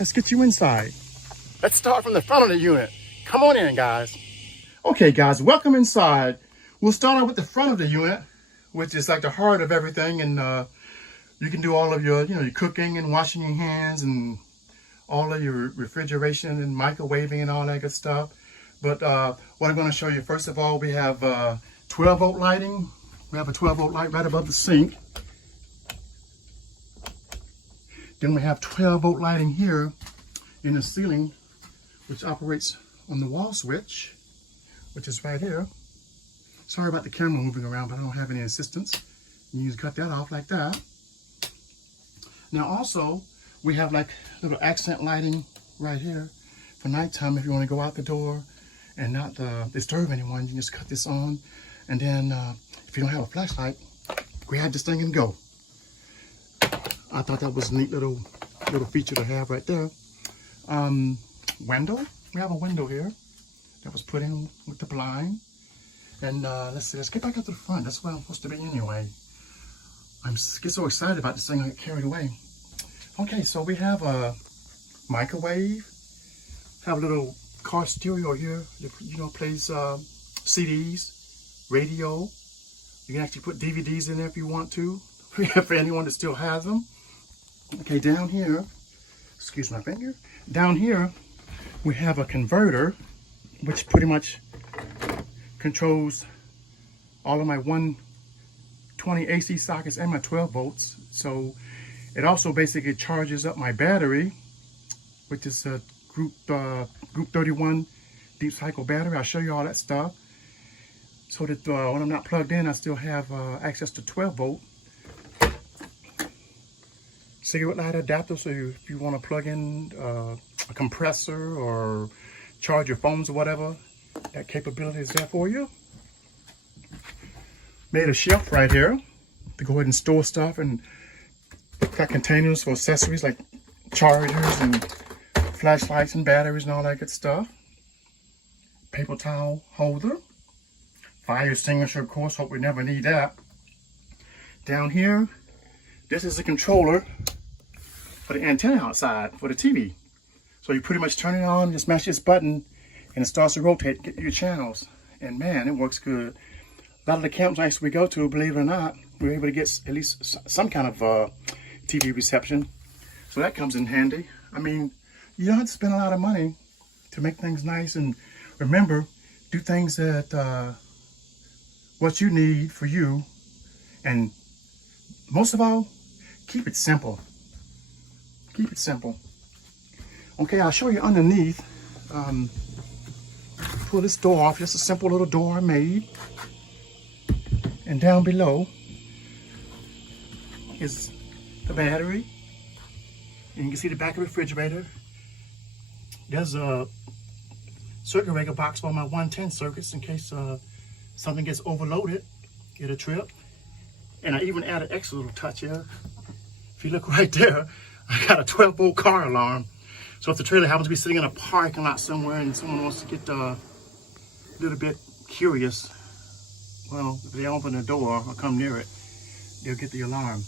let's get you inside. Let's start from the front of the unit. Come on in, guys. Okay, guys, welcome inside. We'll start out with the front of the unit, which is like the heart of everything, and you can do all of your, your cooking and washing your hands and all of your refrigeration and microwaving and all that good stuff. But what I'm going to show you, first of all, we have 12-volt lighting. We have a 12-volt light right above the sink. Then we have 12-volt lighting here in the ceiling, which operates on the wall switch, which is right here. Sorry about the camera moving around, but I don't have any assistance. You just cut that off like that. Now also, we have like little accent lighting right here for nighttime. If you want to go out the door and not disturb anyone, you can just cut this on. And then if you don't have a flashlight, grab this thing and go. I thought that was a neat little feature to have right there. Window. We have a window here that was put in with the blind. And let's see, let's get back up to the front. That's where I'm supposed to be anyway. I get so excited about this thing, I get carried away. Okay, so we have a microwave. Have a little car stereo here. Plays CDs, radio. You can actually put DVDs in there if you want to, for anyone that still has them. Okay, down here, excuse my finger. Down here, we have a converter, which pretty much controls all of my 120 AC sockets and my 12 volts. So it also basically charges up my battery, which is a Group 31 deep cycle battery. I'll show you all that stuff. So that when I'm not plugged in, I still have access to 12 volt. Cigarette lighter adapter, so if you want to plug in a compressor or charge your phones or whatever, that capability is there for you. Made a shelf right here to go ahead and store stuff, and got containers for accessories like chargers and flashlights and batteries and all that good stuff. Paper towel holder. Fire extinguisher, of course, hope we never need that. Down here, this is a controller for the antenna outside for the TV. So you pretty much turn it on, just mash this button, and it starts to rotate, get your channels. And man, it works good. A lot of the campsites we go to, believe it or not, we're able to get at least some kind of TV reception. So that comes in handy. I mean, you don't have to spend a lot of money to make things nice. And remember, do things that what you need for you. And most of all, keep it simple. Keep it simple. Okay, I'll show you underneath. Pull this door off. Just a simple little door I made. And down below is the battery. And you can see the back of the refrigerator. There's a circuit breaker box for my 110 circuits in case something gets overloaded, get a trip. And I even added an extra little touch here. If you look right there, I got a 12-volt car alarm. So if the trailer happens to be sitting in a parking lot somewhere and someone wants to get a little bit curious, well, if they open the door or come near it, they'll get the alarm.